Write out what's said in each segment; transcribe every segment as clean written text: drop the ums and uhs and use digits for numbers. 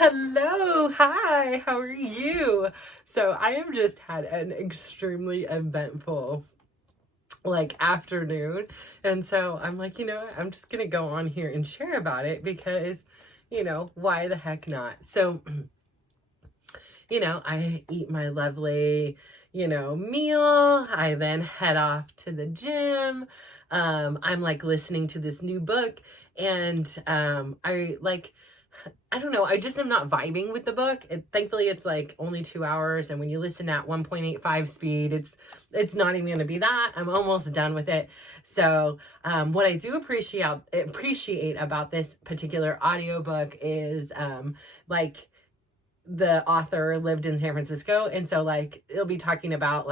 Hello, hi, how are you? So I have just had an extremely eventful afternoon. And so I'm like, I'm just gonna go on here and share about it because, why the heck not? So, I eat my lovely, meal. I then head off to the gym. I'm like listening to this new book and I don't know. I just am not vibing with the book. Thankfully, it's like only 2 hours, and when you listen at 1.85 speed, it's not even going to be that. I'm almost done with it. So, what I do appreciate about this particular audiobook is like the author lived in San Francisco, and so like it'll be talking about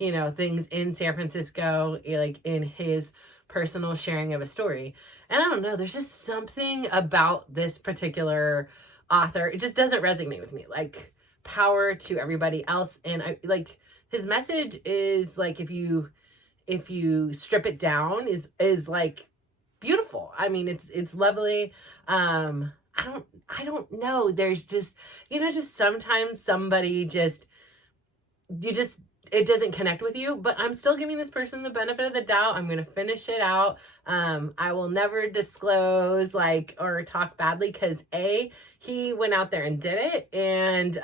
things in San Francisco, like in his personal sharing of a story. And I don't know, there's just something about this particular author. It just doesn't resonate with me. Like, power to everybody else. And I like his message is like, if you strip it down, is like beautiful. I mean, it's lovely. I don't know. There's just, just sometimes somebody it doesn't connect with you, but I'm still giving this person the benefit of the doubt. I'm going to finish it out. I will never disclose or talk badly because he went out there and did it. And,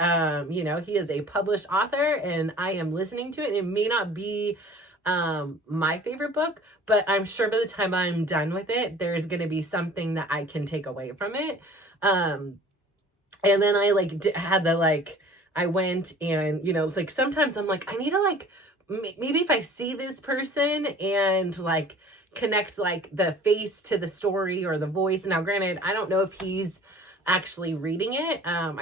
he is a published author and I am listening to it. And it may not be my favorite book, but I'm sure by the time I'm done with it, there's going to be something that I can take away from it. And then I I went and, it's like, sometimes I'm like, I need to maybe if I see this person and connect the face to the story or the voice. Now, granted, I don't know if he's actually reading it. I'm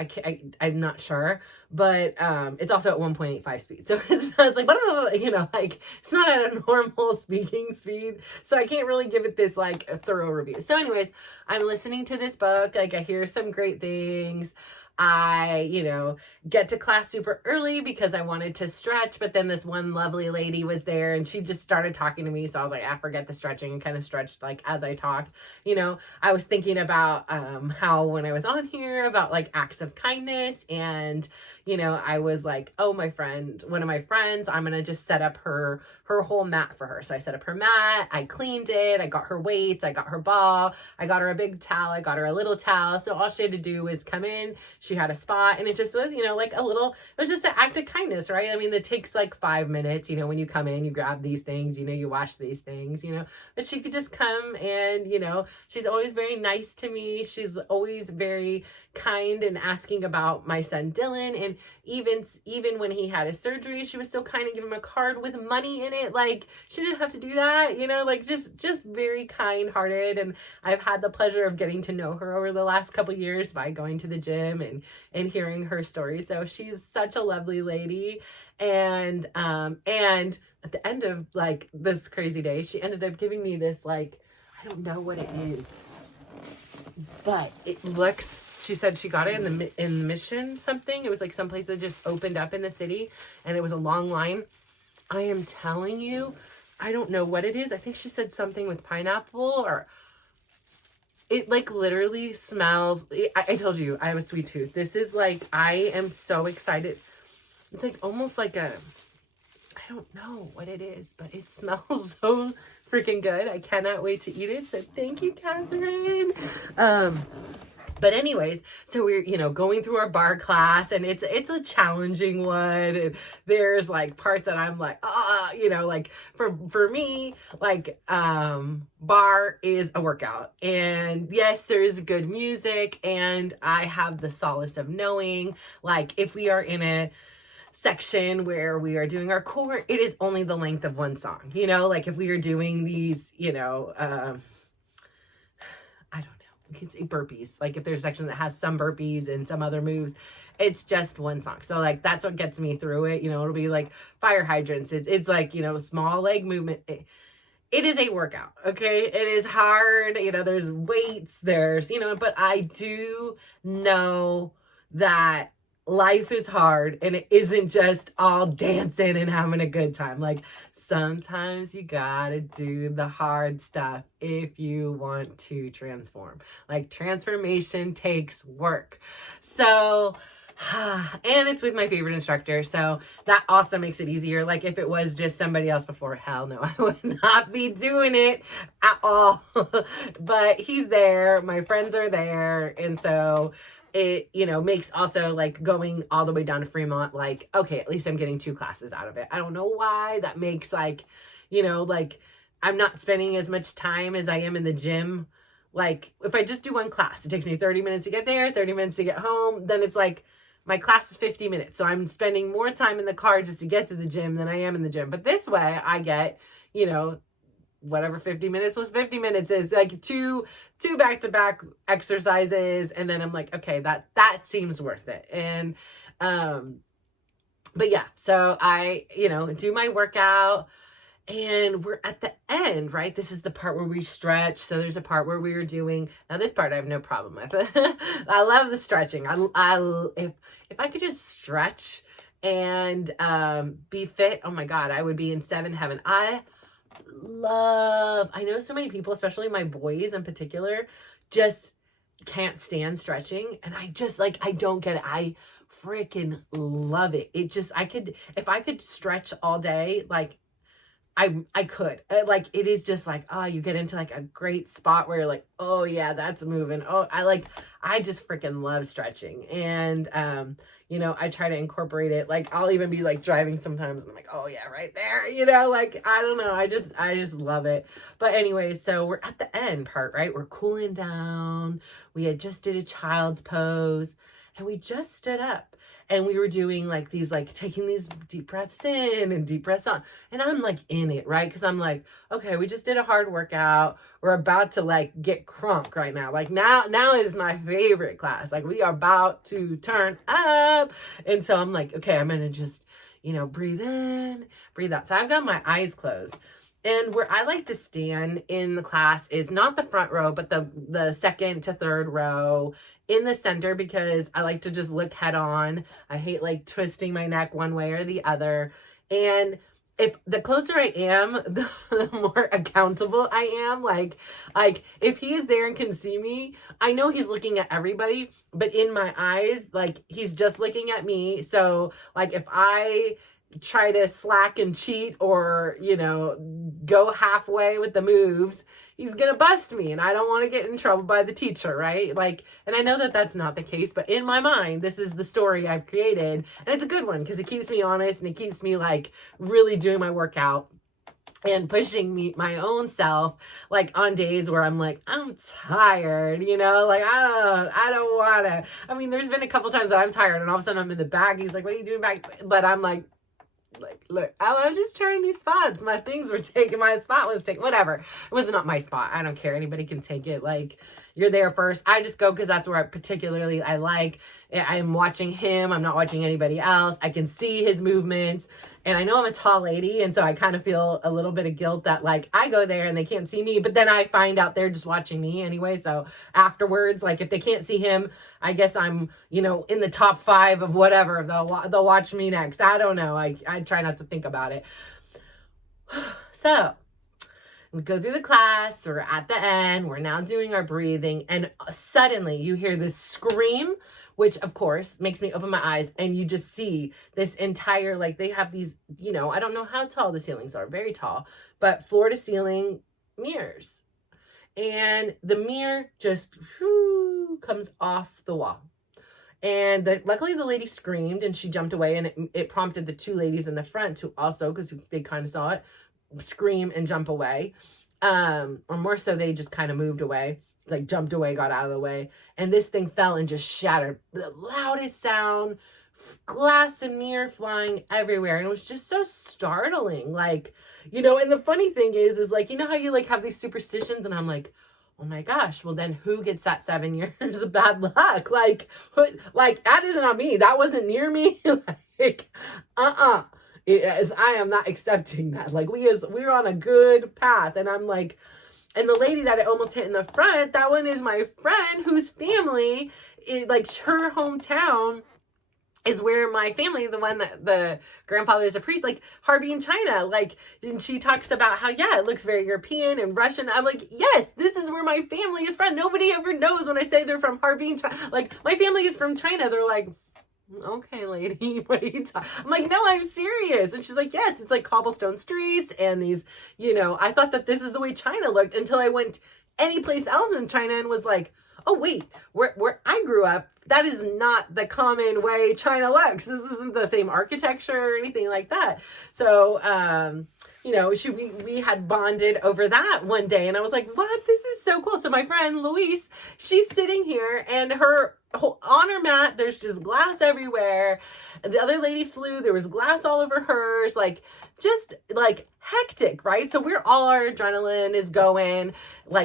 not sure, but it's also at 1.85 speed. So it's like, it's not at a normal speaking speed. So I can't really give it this a thorough review. So anyways, I'm listening to this book. I hear some great things. I, get to class super early because I wanted to stretch, but then this one lovely lady was there and she just started talking to me. So I was like, forget the stretching, and kind of stretched as I talked. I was thinking about how when I was on here about acts of kindness, and I was like, oh, one of my friends, I'm gonna just set up her whole mat for her. So I set up her mat, I cleaned it, I got her weights, I got her ball, I got her a big towel, I got her a little towel. So all she had to do was come in, she had a spot, and it just was, it was just an act of kindness, right? I mean, it takes 5 minutes, when you come in, you grab these things, you wash these things, but she could just come and, she's always very nice to me. She's always very kind and asking about my son Dylan, and even when he had his surgery, she was so kind and give him a card with money in it. She didn't have to do that, just very kind hearted. And I've had the pleasure of getting to know her over the last couple years by going to the gym and hearing her story. So she's such a lovely lady. And at the end of this crazy day, she ended up giving me this I don't know what it is, but it looks, she said she got it in Mission something. It was someplace that just opened up in the city and it was a long line. I am telling you, I don't know what it is. I think she said something with pineapple, or it literally smells. I told you I have a sweet tooth. This is I am so excited. It's almost I don't know what it is, but it smells so freaking good. I cannot wait to eat it. So thank you, Catherine. But anyways, so we're, going through our bar class, and it's a challenging one. And there's parts that I'm for me, bar is a workout. And yes, there's good music, and I have the solace of knowing, if we are in a section where we are doing our core, it is only the length of one song, if we are doing these, I don't know, we can say burpees, if there's a section that has some burpees and some other moves, it's just one song. So that's what gets me through it. It'll be fire hydrants. It's small leg movement. It is a workout. Okay. It is hard. There's weights, but I do know that life is hard and it isn't just all dancing and having a good time. sometimes you gotta do the hard stuff if you want to transform. Like, transformation takes work. So, and it's with my favorite instructor, so that also makes it easier. Like, if it was just somebody else before, hell no, I would not be doing it at all. But he's there, my friends are there, and so it, you know, makes also like going all the way down to Fremont, like, okay, at least I'm getting 2 classes out of it. I don't know why that makes, like, you know, like, I'm not spending as much time as I am in the gym. Like, if I just do 1 class, it takes me 30 minutes to get there, 30 minutes to get home. Then it's like, my class is 50 minutes. So I'm spending more time in the car just to get to the gym than I am in the gym. But this way I get, you know, whatever 50 minutes plus 50 minutes is, like two back-to-back exercises. And then I'm like, okay, that seems worth it. And, but yeah, so I, you know, do my workout and we're at the end, right? This is the part where we stretch. So there's a part where we were doing, now this part I have no problem with. I love the stretching. If I could just stretch and be fit, oh my God, I would be in 7 heaven. I know so many people, especially my boys in particular, just can't stand stretching. And I just, like, I don't get it. I freaking love it. It just, if I could stretch all day, like, I could. Like, it is just like, oh, you get into like a great spot where you're like, oh yeah, that's moving. Oh, I just freaking love stretching. And, you know, I try to incorporate it. Like, I'll even be like driving sometimes and I'm like, oh yeah, right there, you know, like, I don't know. I just love it. But anyway, so we're at the end part, right? We're cooling down. We had just did a child's pose and we just stood up. And we were doing like these, like taking these deep breaths in and deep breaths out. And I'm like in it, right? Because I'm like, okay, we just did a hard workout. We're about to like get crunk right now. Like now is my favorite class. Like, we are about to turn up. And so I'm like, okay, I'm going to just, you know, breathe in, breathe out. So I've got my eyes closed. And where I like to stand in the class is not the front row, but the second to third row in the center, because I like to just look head on. I hate like twisting my neck one way or the other. And if the closer I am, the more accountable I am. Like if he's there and can see me, I know he's looking at everybody, but in my eyes, like, he's just looking at me. So like, if I try to slack and cheat or, you know, go halfway with the moves, he's gonna bust me, and I don't want to get in trouble by the teacher, right? Like, and I know that that's not the case, but in my mind, this is the story I've created, and it's a good one because it keeps me honest and it keeps me like really doing my workout and pushing me, my own self, like on days where I'm like, I'm tired, you know, like, I don't want to. I mean, there's been a couple times that I'm tired and all of a sudden I'm in the back. He's like, what are you doing back? But I'm like, look, I'm just trying these spots. My things were taken. My spot was taken. Whatever. It was not my spot. I don't care. Anybody can take it. Like, you're there first. I just go because that's where I like. I'm watching him. I'm not watching anybody else. I can see his movements. And I know I'm a tall lady. And so I kind of feel a little bit of guilt that, like, I go there and they can't see me. But then I find out they're just watching me anyway. So afterwards, like, if they can't see him, I guess I'm, you know, in the top 5 of whatever. They'll watch me next. I don't know. I try not to think about it. So we go through the class. We're at the end. We're now doing our breathing. And suddenly you hear this scream, which of course makes me open my eyes, and you just see this entire, like, they have these, you know, I don't know how tall the ceilings are, very tall, but floor to ceiling mirrors. And the mirror just comes off the wall. And luckily the lady screamed and she jumped away, and it prompted the 2 ladies in the front to also, because they kind of saw it, scream and jump away. Or more so, they just kind of moved away, like jumped away, got out of the way. And this thing fell and just shattered. The loudest sound, glass and mirror flying everywhere. And it was just so startling. Like, you know, and the funny thing is like, you know how you like have these superstitions, and I'm like, oh my gosh, well then who gets that 7 years of bad luck? Like that isn't on me. That wasn't near me. Like, I am not accepting that. Like, we're on a good path. And I'm like, and the lady that I almost hit in the front, that one is my friend whose family is like, her hometown is where my family, the one that the grandfather is a priest, like Harvey in China, like, and she talks about how, yeah, it looks very European and Russian. I'm like, yes, this is where my family is from. Nobody ever knows when I say they're from Harvey in China. Like, my family is from China. They're like, okay, lady, what are you talking? I'm like, no, I'm serious. And she's like, yes, it's like cobblestone streets and these, I thought that this is the way China looked until I went any place else in China and was like, oh, wait, where I grew up, that is not the common way China looks. This isn't the same architecture or anything like that. So, we had bonded over that one day, and I was like, what? This is so cool. So my friend Louise, she's sitting here, and on her mat, there's just glass everywhere. And the other lady flew, there was glass all over hers, just hectic, right? So all our adrenaline is going.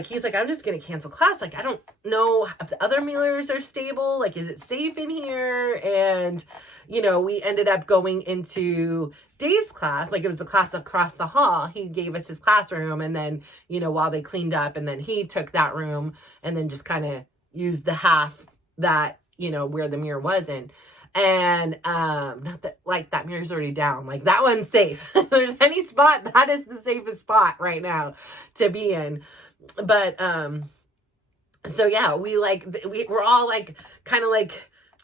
He's like, I'm just going to cancel class. I don't know if the other Millers are stable. Is it safe in here? And, we ended up going into Dave's class. It was the class across the hall. He gave us his classroom. And then, while they cleaned up, and then he took that room and then just kind of used the half that, where the mirror was in. And not that that mirror's already down, that one's safe. If there's any spot, that is the safest spot right now to be in. But so yeah, we're all kind of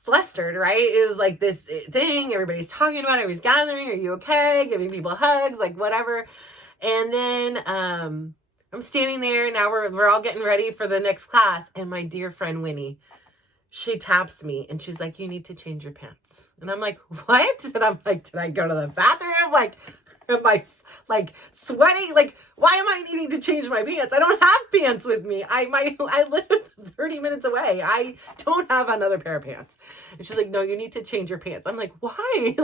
flustered, right? It was this thing everybody's talking about, everybody's gathering, are you okay, giving people hugs, whatever. And then I'm standing there, now we're all getting ready for the next class, and my dear friend Winnie, she taps me and she's like, you need to change your pants. And I'm like, what? And I'm like, did I go to the bathroom? Am I sweating? Why am I needing to change my pants? I don't have pants with me. I live 30 minutes away. I don't have another pair of pants. And she's like, no, you need to change your pants. I'm like, why?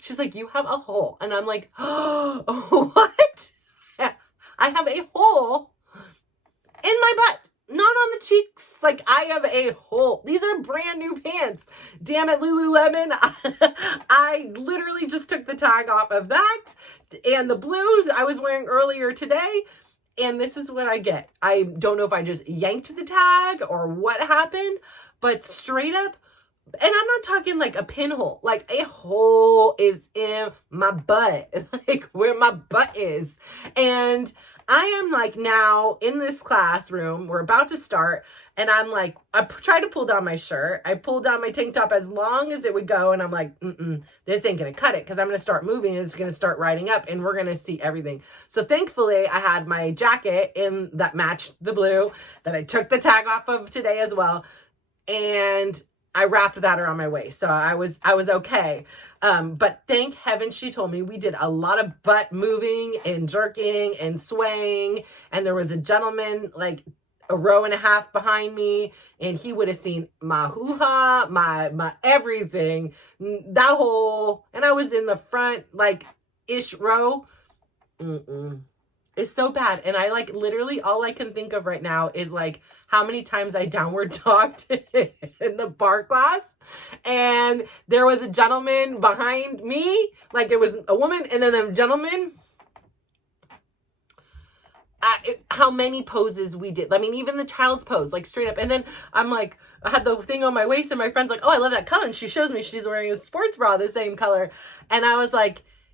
She's like, you have a hole. And I'm like, oh, what? I have a hole in my butt. Not on the cheeks. I have a hole. These are brand new pants. Damn it, Lululemon. I literally just took the tag off of that. And the blues I was wearing earlier today. And this is what I get. I don't know if I just yanked the tag or what happened. But straight up, and I'm not talking a pinhole. A hole is in my butt. Where my butt is. And I am now in this classroom, we're about to start, and I'm I try to pull down my shirt. I pulled down my tank top as long as it would go, and I'm like, this ain't going to cut it, because I'm going to start moving, and it's going to start riding up, and we're going to see everything. So thankfully, I had my jacket that matched the blue, that I took the tag off of today as well, and I wrapped that around my waist. So I was okay. But thank heaven she told me. We did a lot of butt moving and jerking and swaying. And there was a gentleman a row and a half behind me, and he would have seen my hoo-ha, my everything, that whole, and I was in the front ish row. It's so bad. And I literally all I can think of right now is how many times I downward dogged in the bar class. And there was a gentleman behind me, it was a woman and then a gentleman. How many poses we did. Even the child's pose, straight up. And then I'm I had the thing on my waist, and my friend's oh, I love that color. And she shows me she's wearing a sports bra, the same color. And I was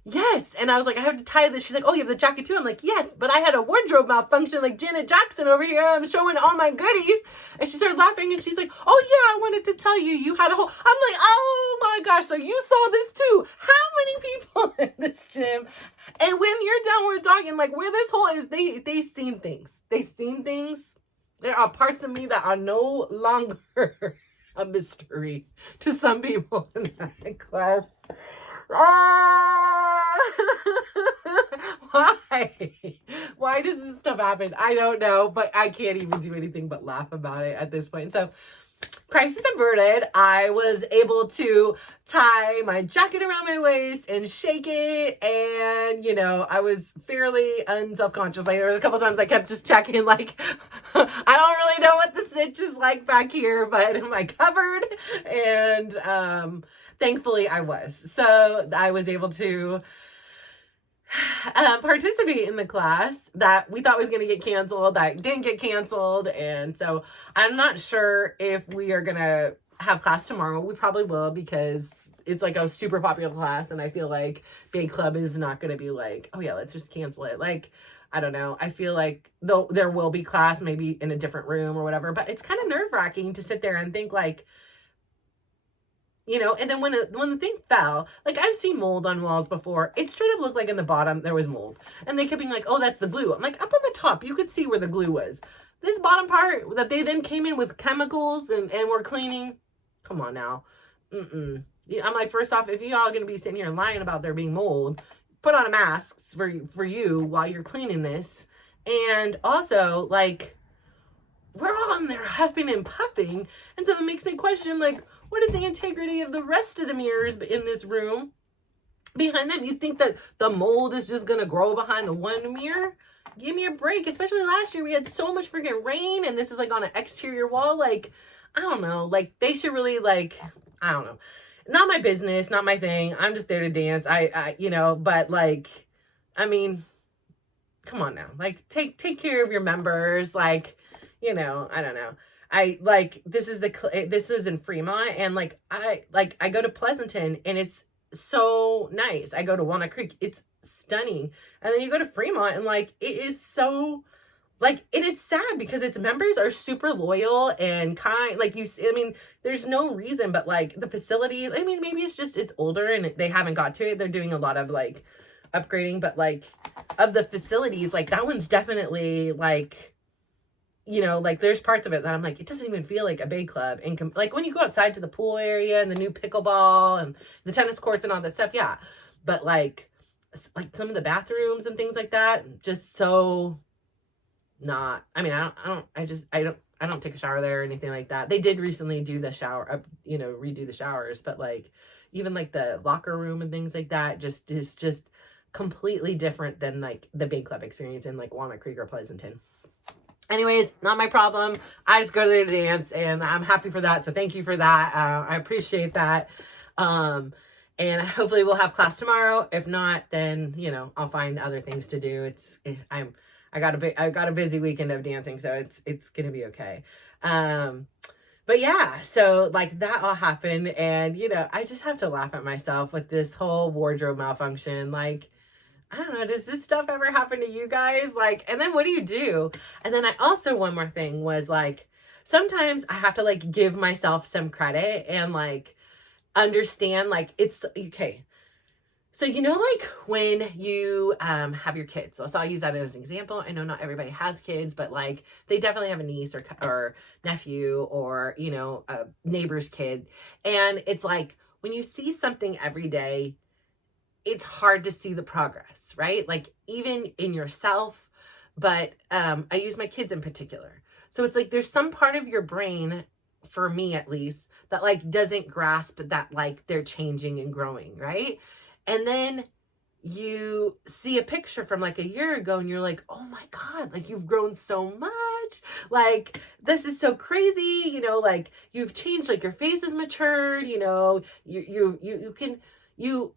yes. And I was I have to tie this. She's oh, you have the jacket too? I'm yes, but I had a wardrobe malfunction Janet Jackson over here. I'm showing all my goodies. And she started laughing, and she's oh yeah, I wanted to tell you had a whole, I'm oh my gosh, so you saw this too. How many people in this gym? And when you're downward dogging, where this hole is, they seen things. They seen things. There are parts of me that are no longer a mystery to some people in that class. Why does this stuff happen? I don't know, but I can't even do anything but laugh about it at this point. So, crisis averted. I was able to tie my jacket around my waist and shake it, and I was fairly unself-conscious. There was a couple times I kept just checking I don't really know what the stitch is back here, but am I covered? And thankfully I was. So I was able to participate in the class that we thought was going to get canceled, that didn't get canceled. And so I'm not sure if we are going to have class tomorrow. We probably will, because it's like a super popular class, and I feel like Bay Club is not going to be like, oh yeah, let's just cancel it. Like, I don't know. I feel like though there will be class maybe in a different room or whatever, but it's kind of nerve-wracking to sit there and think like, you know, and then when the thing fell, like I've seen mold on walls before. It straight up looked like in the bottom there was mold. And they kept being like, oh, that's the glue. I'm like, up on the top, you could see where the glue was. This bottom part that they then came in with chemicals and were cleaning. Come on now. I'm like, first off, if y'all going to be sitting here lying about there being mold, put on a mask for you while you're cleaning this. And also, like, we're all in there huffing and puffing. And so it makes me question, like, what is the integrity of the rest of the mirrors in this room? Behind them, you think that the mold is just going to grow behind the one mirror? Give me a break. Especially last year, we had so much freaking rain, and this is like on an exterior wall. Like, I don't know. Like, they should really, like, I don't know. Not my business, not my thing. I'm just there to dance. I you know, but like, I mean, come on now. Like, take care of your members. Like, you know, I don't know. I like, this is in Fremont, and like I go to Pleasanton, and it's so nice. I go to Walnut Creek, it's stunning. And then you go to Fremont, and like, it is so like, and it's sad because its members are super loyal and kind. Like, I mean, there's no reason, but like the facilities, I mean, maybe it's just, it's older and they haven't got to it. They're doing a lot of like upgrading, but like of the facilities, like that one's definitely like, you know, like there's parts of it that I'm like, it doesn't even feel like a Bay Club. And like when you go outside to the pool area and the new pickleball and the tennis courts and all that stuff, yeah. But like some of the bathrooms and things like that, just so not. I mean, I don't take a shower there or anything like that. They did recently do the shower, you know, redo the showers, but like even like the locker room and things like that, just is just completely different than like the Bay Club experience in like Walnut Creek or Pleasanton. Anyways, not my problem. I just go there to dance, and I'm happy for that. So thank you for that. I appreciate that. And hopefully we'll have class tomorrow. If not, then, you know, I'll find other things to do. I got a busy weekend of dancing, so it's going to be okay. But yeah, so like that all happened, and, you know, I just have to laugh at myself with this whole wardrobe malfunction. Like, I don't know, does this stuff ever happen to you guys? Like, and then what do you do? And then I also, one more thing was like, sometimes I have to like give myself some credit and like understand, like, it's okay. So, you know, like when you have your kids, so I'll use that as an example. I know not everybody has kids, but like they definitely have a niece or nephew or, you know, a neighbor's kid. And it's like when you see something every day, it's hard to see the progress, right? Like even in yourself, but I use my kids in particular. So it's like there's some part of your brain, for me at least, that like doesn't grasp that like they're changing and growing, right? And then you see a picture from like a year ago and you're like, oh my God, like you've grown so much. Like, this is so crazy. You know, like you've changed, like your face has matured, you know,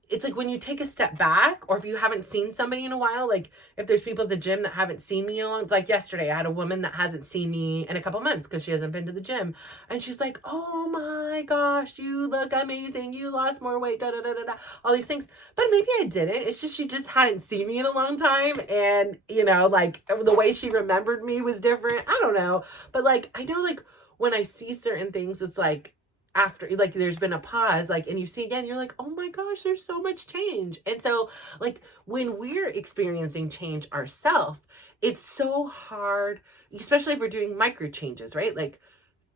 it's like when you take a step back, or if you haven't seen somebody in a while, like if there's people at the gym that haven't seen me in a long, like yesterday, I had a woman that hasn't seen me in a couple months because she hasn't been to the gym. And she's like, oh my gosh, you look amazing. You lost more weight, da, da, da, da, da, all these things. But maybe I didn't. It's just, she just hadn't seen me in a long time. And, you know, like the way she remembered me was different. I don't know. But like, I know like when I see certain things, it's like, after like there's been a pause, like, and you see again, you're like, oh my gosh, there's so much change. And so like when we're experiencing change ourselves, it's so hard, especially if we're doing micro changes, right? Like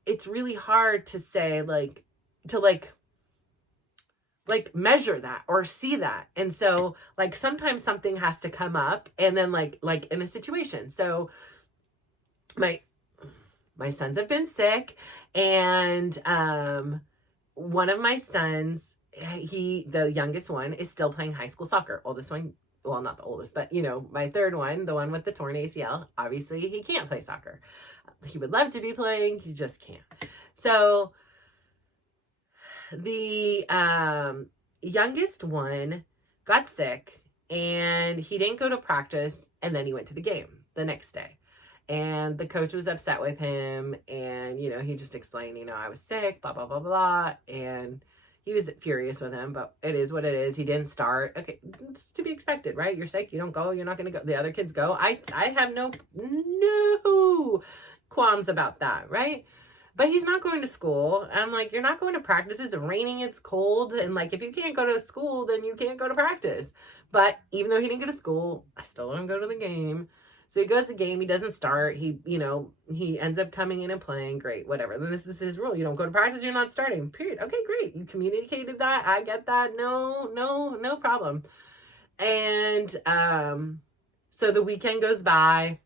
it's really hard to say like to like measure that or see that. And so like sometimes something has to come up, and then like in a situation. So my sons have been sick, and one of my sons, the youngest one, is still playing high school soccer. Oldest one, well, not the oldest, but you know, my third one, the one with the torn ACL, obviously he can't play soccer. He would love to be playing, he just can't. So the youngest one got sick, and he didn't go to practice, and then he went to the game the next day. And the coach was upset with him, and, you know, he just explained, you know, I was sick, blah, blah, blah, blah. And he was furious with him, but it is what it is. He didn't start. Okay, it's to be expected, right? You're sick, you don't go, you're not going to go. The other kids go. I have no qualms about that, right? But he's not going to school. I'm like, you're not going to practice. It's raining, it's cold. And like, if you can't go to school, then you can't go to practice. But even though he didn't go to school, I still let him go to the game. So he goes to the game, he doesn't start. He ends up coming in and playing. Great, whatever. Then this is his rule. You don't go to practice, you're not starting. Period. Okay, great. You communicated that. I get that. No problem. And so the weekend goes by.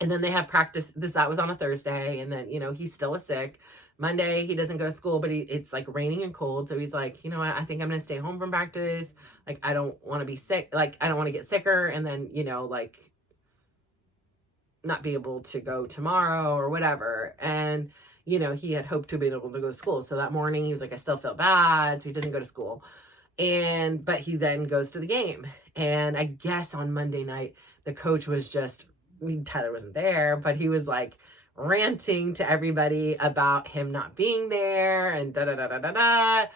And then they have practice. That was on a Thursday. And then, he still was sick. Monday, he doesn't go to school, but it's like raining and cold. So he's like, you know what? I think I'm going to stay home from practice. Like, I don't want to be sick. Like, I don't want to get sicker. And then, like, not be able to go tomorrow or whatever. And, he had hoped to be able to go to school. So that morning he was like, I still feel bad. So he doesn't go to school. But he then goes to the game. And I guess on Monday night, the coach was Tyler wasn't there, but he was like ranting to everybody about him not being there and da-da-da-da-da-da.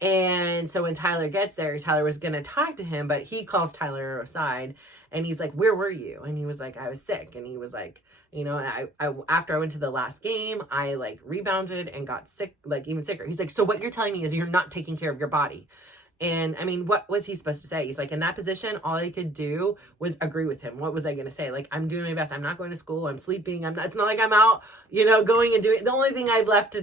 And so when Tyler gets there, Tyler was going to talk to him, but he calls Tyler aside and he's like, where were you? And he was like, I was sick. And he was like, I after I went to the last game, I like rebounded and got sick, like even sicker. He's like, so what you're telling me is you're not taking care of your body. And I mean, what was he supposed to say? He's like, in that position, all I could do was agree with him. What was I going to say? Like, I'm doing my best. I'm not going to school. I'm sleeping. it's not like I'm out, going and doing, the only thing I've left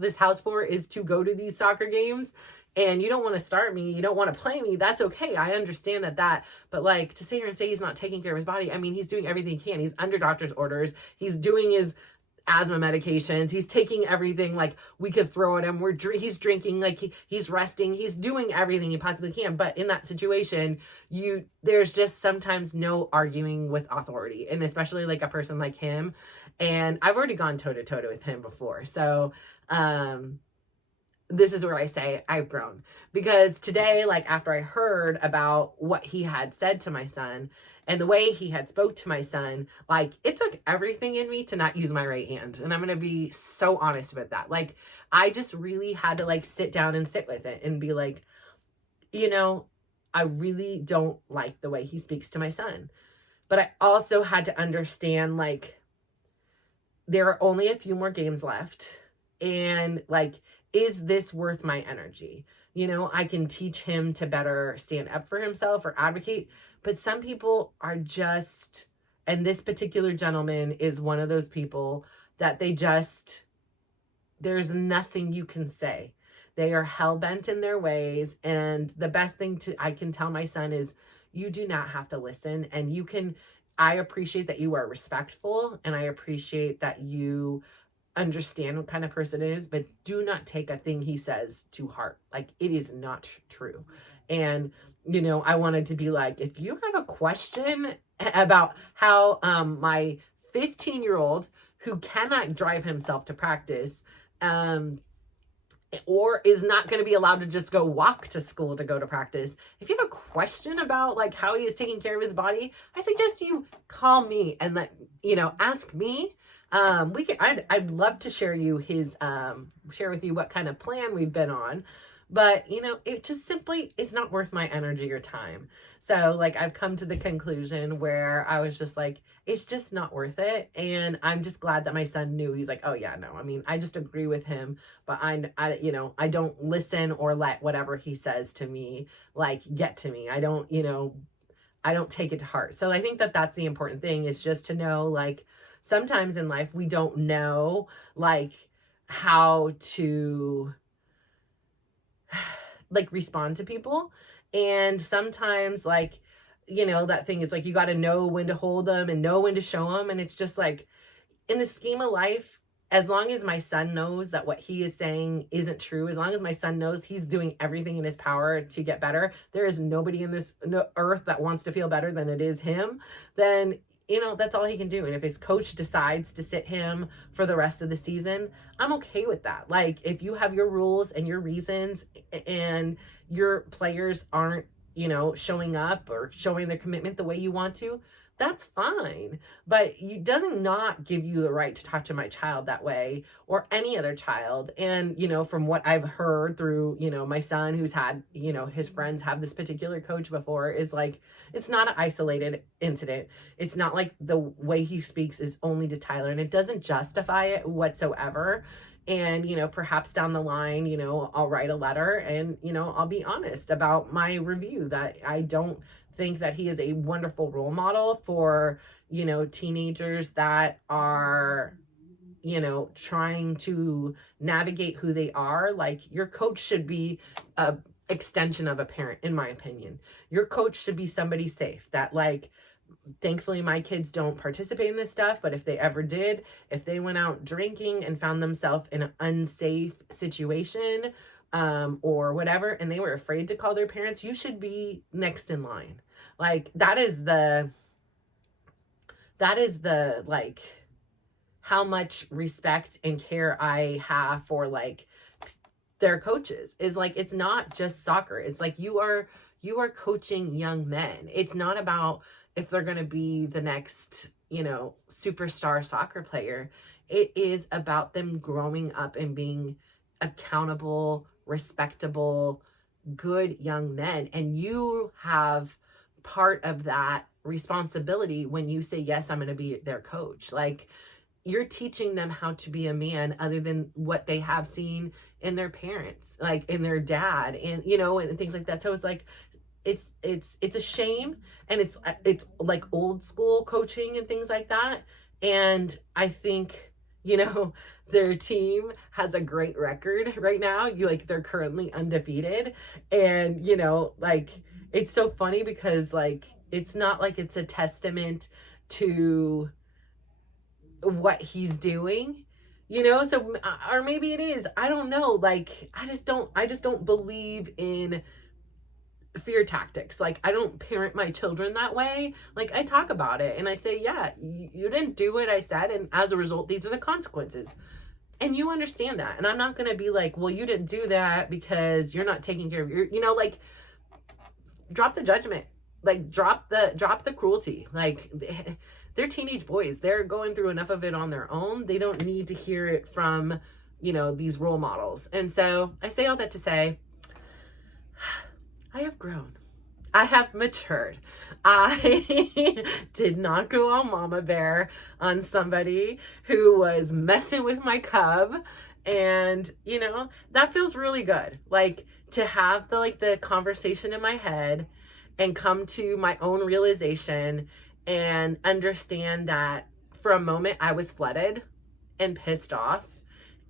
this house for is to go to these soccer games. And you don't want to start me. You don't want to play me. That's okay. I understand that, but like to sit here and say he's not taking care of his body. I mean, he's doing everything he can. He's under doctor's orders. He's doing his asthma medications. He's taking everything like we could throw at him. He's drinking, like he's resting. He's doing everything he possibly can. But in that situation, there's just sometimes no arguing with authority, and especially like a person like him. And I've already gone toe to toe with him before. So, this is where I say I've grown, because today, like after I heard about what he had said to my son and the way he had spoke to my son, like it took everything in me to not use my right hand. And I'm going to be so honest with that. Like, I just really had to like sit down and sit with it and be like, I really don't like the way he speaks to my son. But I also had to understand, like, there are only a few more games left. And like, is this worth my energy? I can teach him to better stand up for himself or advocate, but some people are just, and this particular gentleman is one of those people that there's nothing you can say. They are hell-bent in their ways. And the best thing I can tell my son is, you do not have to listen. And I appreciate that you are respectful, and I appreciate that you understand what kind of person it is, but do not take a thing he says to heart. Like, it is not true. And I wanted to be like, if you have a question about how my 15-year-old who cannot drive himself to practice or is not going to be allowed to just go walk to school to go to practice, if you have a question about like how he is taking care of his body, I suggest you call me and ask me. I'd love to share with you what kind of plan we've been on, but it just simply is not worth my energy or time. So like, I've come to the conclusion where I was just like, it's just not worth it. And I'm just glad that my son knew. He's like, oh yeah, no, I mean, I just agree with him, but I don't listen or let whatever he says to me, like, get to me. I don't take it to heart. So I think that that's the important thing, is just to know, like, sometimes in life, we don't know, like, how to, like, respond to people. And sometimes, like, that thing is, like, you got to know when to hold them and know when to show them. And it's just, like, in the scheme of life, as long as my son knows that what he is saying isn't true, as long as my son knows he's doing everything in his power to get better, there is nobody in this earth that wants to feel better than it is him, then that's all he can do. And if his coach decides to sit him for the rest of the season, I'm okay with that. Like, if you have your rules and your reasons and your players aren't, showing up or showing their commitment the way you want to, that's fine. But it doesn't not give you the right to talk to my child that way or any other child. And, from what I've heard through, my son who's had, his friends have this particular coach before, is like, it's not an isolated incident. It's not like the way he speaks is only to Tyler, and it doesn't justify it whatsoever. And, perhaps down the line, I'll write a letter and, I'll be honest about my review that I don't think that he is a wonderful role model for, teenagers that are, trying to navigate who they are. Like, your coach should be a extension of a parent, in my opinion. Your coach should be somebody safe that, like, thankfully my kids don't participate in this stuff, but if they ever did, if they went out drinking and found themselves in an unsafe situation, or whatever, and they were afraid to call their parents, you should be next in line. Like, that is the like, how much respect and care I have for, like, their coaches. Is like, it's not just soccer. It's like, you are coaching young men. It's not about if they're going to be the next, superstar soccer player. It is about them growing up and being accountable, respectable, good young men. And you have part of that responsibility when you say, yes, I'm going to be their coach. Like, you're teaching them how to be a man other than what they have seen in their parents, like in their dad, and, and things like that. So it's like, it's a shame. And it's like old school coaching and things like that. And I think, their team has a great record right now. They're currently undefeated. And, like, it's so funny because, like, it's not like it's a testament to what he's doing, so, or maybe it is, I don't know. Like, I just don't believe in fear tactics. Like, I don't parent my children that way. Like, I talk about it and I say, yeah, you didn't do what I said, and as a result, these are the consequences. And you understand that. And I'm not going to be like, well, you didn't do that because you're not taking care of your, like, drop the judgment, like, drop the cruelty. Like, they're teenage boys. They're going through enough of it on their own. They don't need to hear it from, these role models. And so I say all that to say, I have grown. I have matured. I did not go all mama bear on somebody who was messing with my cub. And, that feels really good. Like, to have the conversation in my head and come to my own realization and understand that for a moment I was flooded and pissed off,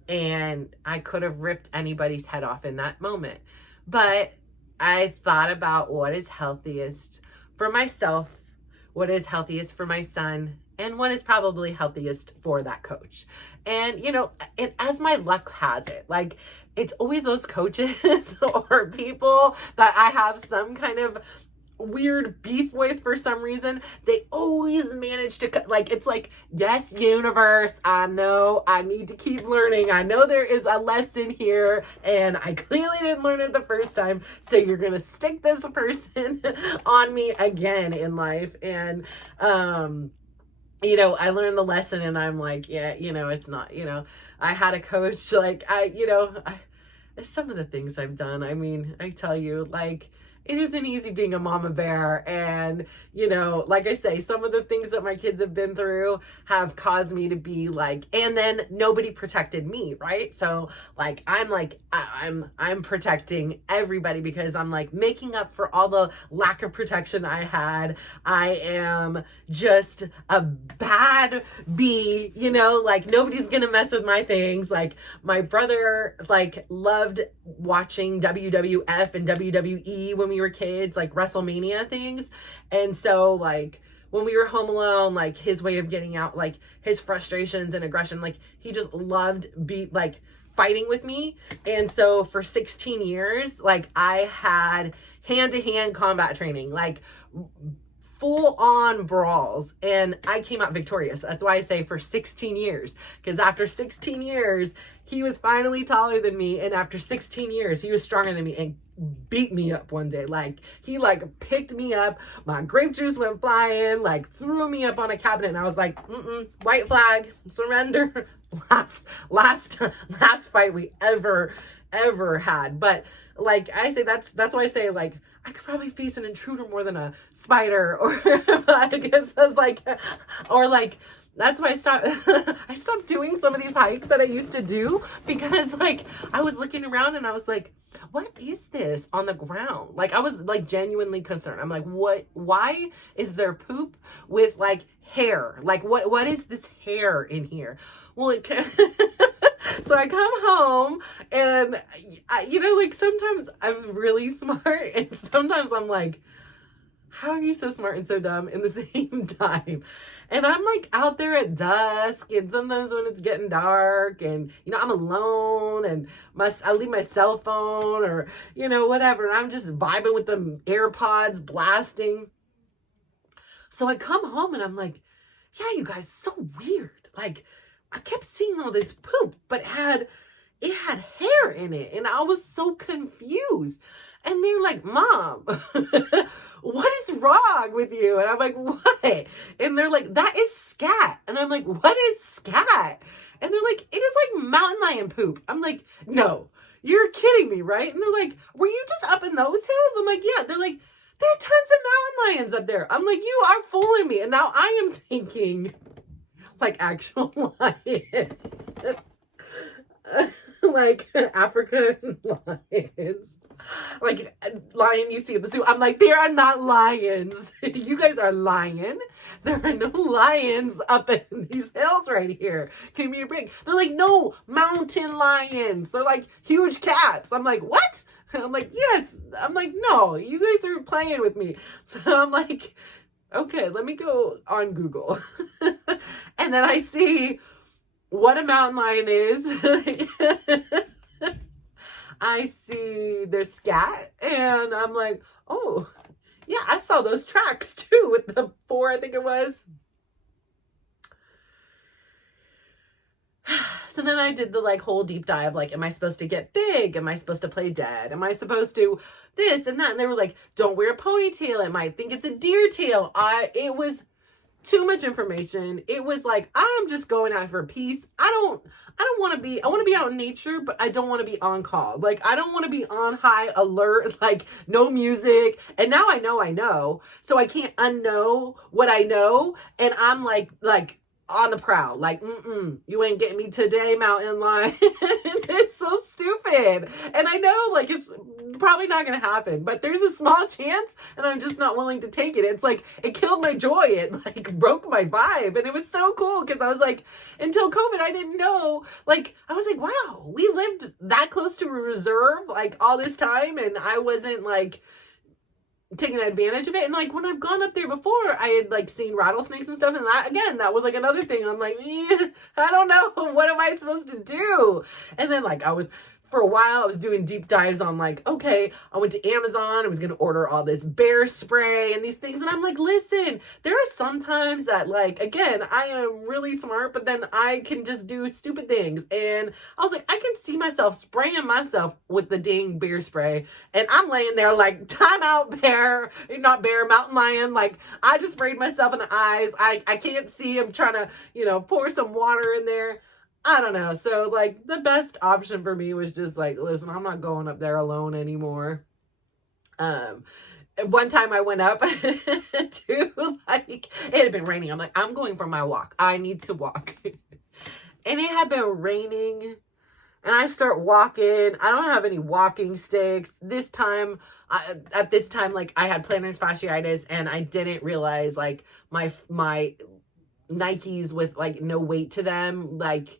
and I could have ripped anybody's head off in that moment. But I thought about what is healthiest for myself, what is healthiest for my son, and what is probably healthiest for that coach. And, and as my luck has it, like, it's always those coaches or people that I have some kind of weird beef with for some reason. They always manage to, like, it's like, yes, universe, I know I need to keep learning. I know there is a lesson here and I clearly didn't learn it the first time. So you're going to stick this person on me again in life. And, I learned the lesson and I'm like, yeah, it's not, I had a coach, like, some of the things I've done. I mean, I tell you, like, it isn't easy being a mama bear. And, like I say, some of the things that my kids have been through have caused me to be like, and then nobody protected me, right? So, like, I'm protecting everybody because I'm, like, making up for all the lack of protection I had. I am just a bad bee, like, nobody's gonna mess with my things. Like, my brother, like, loved watching WWF and WWE when we were kids, like WrestleMania things. And so, like, when we were home alone, like, his way of getting out, like, his frustrations and aggression, like, he just loved fighting with me. And so for 16 years, like, I had hand-to-hand combat training, like, full-on brawls, and I came out victorious. That's why I say for 16 years, because after 16 years, he was finally taller than me, and after 16 years, he was stronger than me. And beat me up one day. Like, he like picked me up, my grape juice went flying, like threw me up on a cabinet, and I was like, white flag, surrender. last fight we ever had. But like I say, that's why I say, like, I could probably face an intruder more than a spider, or I guess I was like, or like, that's why I stopped doing some of these hikes that I used to do, because like I was looking around and I was like, what is this on the ground? Like, I was like genuinely concerned. I'm like, why is there poop with like hair? Like, what is this hair in here? Well, so I come home and like sometimes I'm really smart and sometimes I'm like, how are you so smart and so dumb in the same time? And I'm like out there at dusk, and sometimes when it's getting dark and, I'm alone, and I leave my cell phone or, whatever. And I'm just vibing with the AirPods blasting. So I come home and I'm like, yeah, you guys, so weird. Like, I kept seeing all this poop, but it had hair in it. And I was so confused. And they're like, Mom, what is wrong with you? And I'm like, what? And they're like, that is scat. And I'm like, what is scat? And they're like, it is like mountain lion poop. I'm like, no, you're kidding me, right? And they're like, were you just up in those hills? I'm like, yeah. They're like, there are tons of mountain lions up there. I'm like, you are fooling me. And now I am thinking like actual lion. Like African lions. Like lion you see at the zoo. I'm like, there are not lions. You guys are lying. There are no lions up in these hills right here. Give me a break. They're like, no, mountain lions. They're like huge cats. I'm like, what? I'm like, yes. I'm like, no, you guys are playing with me. So I'm like, okay, let me go on Google. And then I see what a mountain lion is. I see their scat, and I'm like, oh, yeah, I saw those tracks too with the 4, I think it was. So then I did the like whole deep dive, like, am I supposed to get big? Am I supposed to play dead? Am I supposed to this and that? And they were like, don't wear a ponytail. It might think it's a deer tail. It was too much information. It was like, I'm just going out for peace. I want to be out in nature, but I don't want to be on call. Like, I don't want to be on high alert, like no music. And now I know, so I can't unknow what I know. And I'm like on the prowl, like, you ain't getting me today, mountain lion. It's so stupid. And I know, like, it's probably not going to happen, but there's a small chance, and I'm just not willing to take it. It's like, it killed my joy. It, like, broke my vibe. And it was so cool, because I was like, until COVID, I didn't know. Like, I was like, wow, we lived that close to a reserve, like, all this time, and I wasn't, like, taking advantage of it. And like when I've gone up there before, I had like seen rattlesnakes and stuff, and that was like another thing. I'm like, I don't know, what am I supposed to do? And then like for a while I was doing deep dives on like, okay, I went to Amazon, I was going to order all this bear spray and these things. And I'm like, listen, there are some times that like, again, I am really smart, but then I can just do stupid things. And I was like, I can see myself spraying myself with the dang bear spray. And I'm laying there like, time out, mountain lion. Like, I just sprayed myself in the eyes. I can't see. I'm trying to, pour some water in there. I don't know. So like the best option for me was just like, listen, I'm not going up there alone anymore. One time I went up to like, it had been raining. I'm like, I'm going for my walk. I need to walk. And it had been raining, and I start walking. I don't have any walking sticks. At this time, like I had plantar fasciitis, and I didn't realize like my Nikes with like no weight to them, like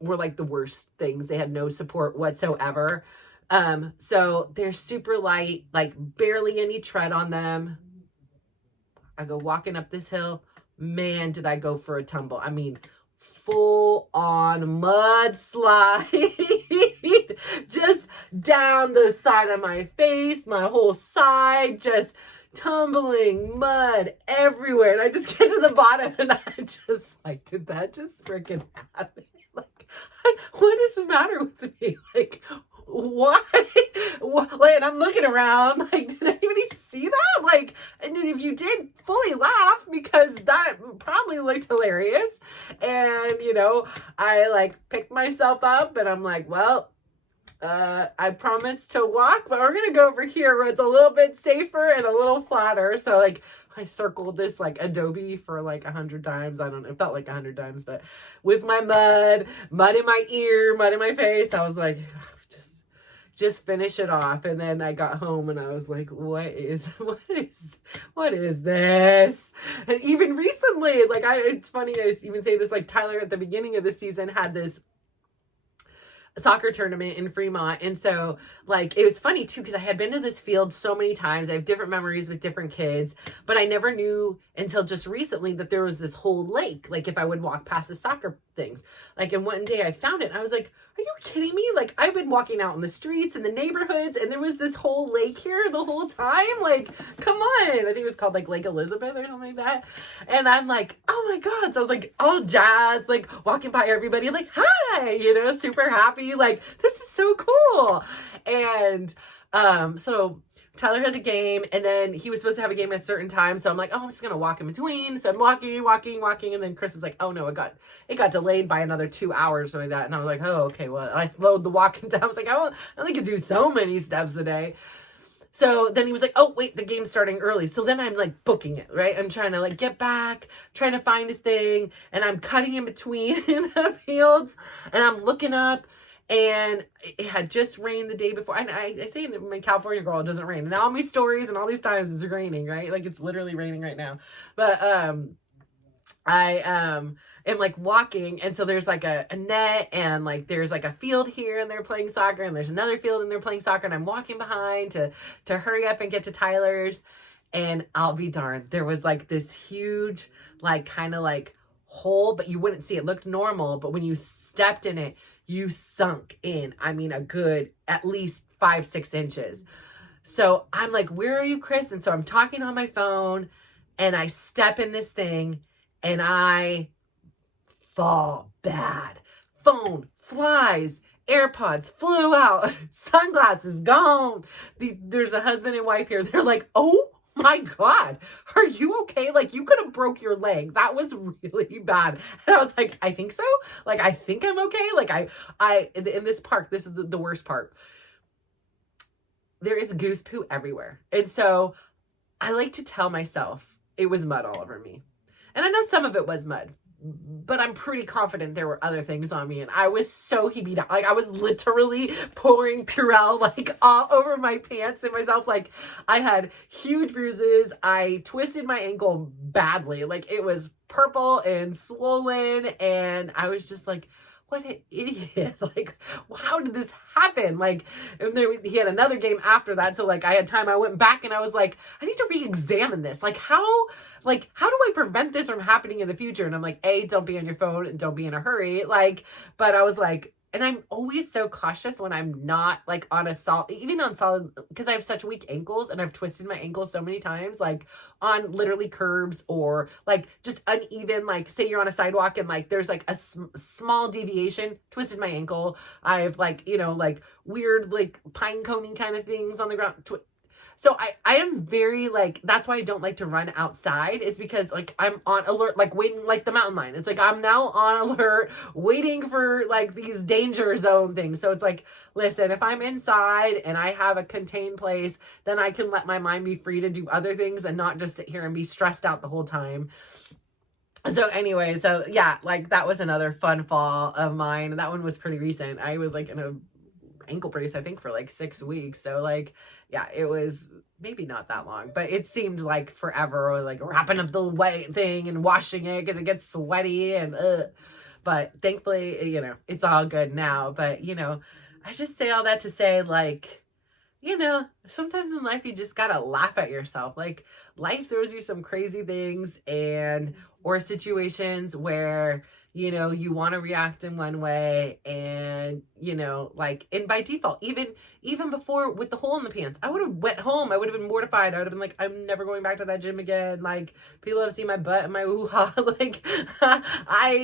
were like the worst things. They had no support whatsoever. So they're super light, like barely any tread on them. I go walking up this hill. Man, did I go for a tumble. I mean, full on mudslide. Just down the side of my face, my whole side, just tumbling mud everywhere. And I just get to the bottom, and I'm just like, did that just freaking happen? Like, what is the matter with me? Like, why? Like, and I'm looking around like, did anybody see that? Like, and if you did, fully laugh, because that probably looked hilarious. And, you know, I like picked myself up and I'm like, well, I promised to walk, but we're gonna go over here where it's a little bit safer and a little flatter. So like I circled this like Adobe for like 100 times. I don't know, it felt like 100 times, but with my mud in my ear, mud in my face, I was like, just finish it off. And then I got home and I was like, what is this? And even recently, like it's funny, I even say this, like Tyler at the beginning of the season had this soccer tournament in Fremont. And so like, it was funny too, because I had been to this field so many times. I have different memories with different kids, but I never knew until just recently that there was this whole lake. Like if I would walk past the soccer things, like, and one day I found it and I was like, are you kidding me? Like I've been walking out in the streets and the neighborhoods and there was this whole lake here the whole time. Like, come on. I think it was called like Lake Elizabeth or something like that. And I'm like, oh my God. So I was like all jazzed, like walking by everybody, like, hi, you know, super happy. Like, this is so cool. And so Tyler has a game, and then he was supposed to have a game at a certain time. So I'm like, oh, I'm just going to walk in between. So I'm walking. And then Chris is like, oh no, it got delayed by another 2 hours or something like that. And I was like, oh, okay. Well, I slowed the walking down. I was like, I only could do so many steps a day. So then he was like, oh, wait, the game's starting early. So then I'm like booking it, right? I'm trying to like get back, trying to find his thing. And I'm cutting in between the fields and I'm looking up. And it had just rained the day before. And I say in my California girl, it doesn't rain. And all my stories and all these times it's raining, right? Like it's literally raining right now. But I am like walking, and so there's like a net, and like there's like a field here and they're playing soccer, and there's another field and they're playing soccer, and I'm walking behind to hurry up and get to Tyler's. And I'll be darned, there was like this huge like kind of like hole, but you wouldn't see it. It looked normal, but when you stepped in it, you sunk in, I mean, a good at least 5-6 inches. So I'm like, where are you, Chris? And so I'm talking on my phone and I step in this thing and I fall bad. Phone flies, AirPods flew out, sunglasses gone. There's a husband and wife here. They're like, oh my God, are you okay? Like you could have broke your leg. That was really bad. And I was like, I think so. Like, I think I'm okay. Like I in this park, this is the worst part. There is goose poo everywhere. And so I like to tell myself it was mud all over me. And I know some of it was mud, but I'm pretty confident there were other things on me. And I was so heaved up. Like I was literally pouring Purell like all over my pants and myself. Like I had huge bruises. I twisted my ankle badly. Like it was purple and swollen. And I was just like, what an idiot. Like, how did this happen? Like, and then he had another game after that. So like I had time. I went back and I was like, I need to re-examine this. Like how do I prevent this from happening in the future? And I'm like, A, don't be on your phone and don't be in a hurry. Like, but I was like, and I'm always so cautious when I'm not like on a solid, even on solid, because I have such weak ankles and I've twisted my ankle so many times, like on literally curbs or like just uneven, like say you're on a sidewalk and like there's like a small deviation, twisted my ankle. I've like, you know, like weird, like pine coning kind of things on the ground. So I am very like, that's why I don't like to run outside, is because like I'm on alert, like waiting, like the mountain lion. It's like I'm now on alert waiting for like these danger zone things. So it's like, listen, if I'm inside and I have a contained place, then I can let my mind be free to do other things and not just sit here and be stressed out the whole time. So anyway, so yeah, like that was another fun fall of mine. That one was pretty recent. I was like in a ankle brace, I think, for like 6 weeks. So like, yeah, it was maybe not that long, but it seemed like forever, or like wrapping up the white thing and washing it because it gets sweaty and but thankfully, you know, it's all good now. But you know, I just say all that to say, like, you know, sometimes in life you just gotta laugh at yourself. Like life throws you some crazy things or situations where, you know, you want to react in one way and, you know, like, and by default, even before with the hole in the pants, I would have went home. I would have been mortified. I would have been like, I'm never going back to that gym again. Like people have seen my butt and my ooh-ha. Like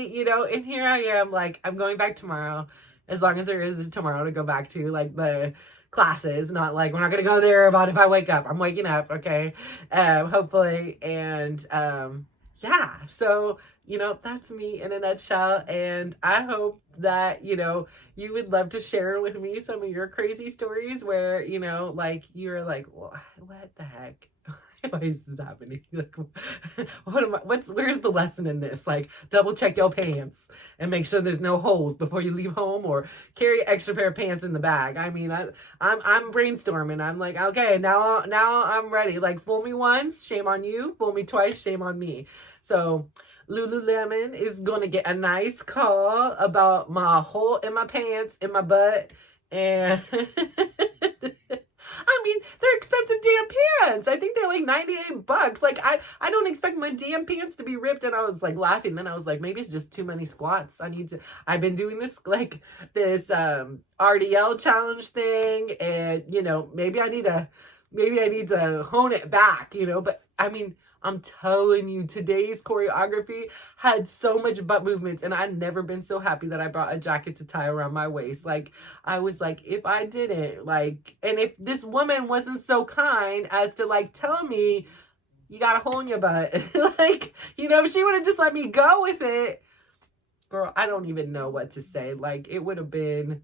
you know, and here I am, like, I'm going back tomorrow as long as there is tomorrow to go back to, like, the classes. Not like, we're not gonna go there about if I wake up. I'm waking up, okay? Hopefully. And yeah, so, you know, that's me in a nutshell. And I hope that, you know, you would love to share with me some of your crazy stories where, you know, like, you're like, what the heck? Why is this happening? Like, where's the lesson in this? Like, double check your pants and make sure there's no holes before you leave home, or carry an extra pair of pants in the bag. I mean, I'm brainstorming. I'm like, okay, now I'm ready. Like, fool me once, shame on you. Fool me twice, shame on me. So Lululemon is going to get a nice call about my hole in my pants, in my butt, and I mean, they're expensive damn pants. I think they're like $98. Like, I don't expect my damn pants to be ripped. And I was like laughing. Then I was like, maybe it's just too many squats. I've been doing this, like, this RDL challenge thing. And, you know, maybe I need to hone it back, you know. But I mean, I'm telling you, today's choreography had so much butt movements, and I'd never been so happy that I brought a jacket to tie around my waist. Like, I was like, if I didn't, like, and if this woman wasn't so kind as to, like, tell me, you got a hole in your butt, like, you know, if she would have just let me go with it, girl, I don't even know what to say. Like, it would have been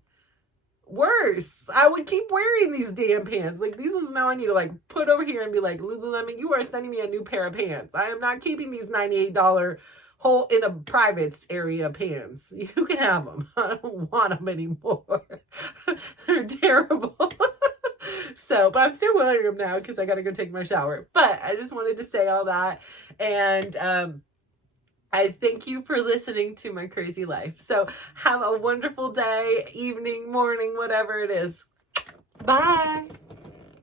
worse. I would keep wearing these damn pants. Like, these ones now I need to, like, put over here and be like, Lululemon, you are sending me a new pair of pants. I am not keeping these $98 hole in a privates area pants. You can have them. I don't want them anymore. They're terrible. So, but I'm still wearing them now because I got to go take my shower. But I just wanted to say all that. And, I thank you for listening to my crazy life. So have a wonderful day, evening, morning, whatever it is. Bye.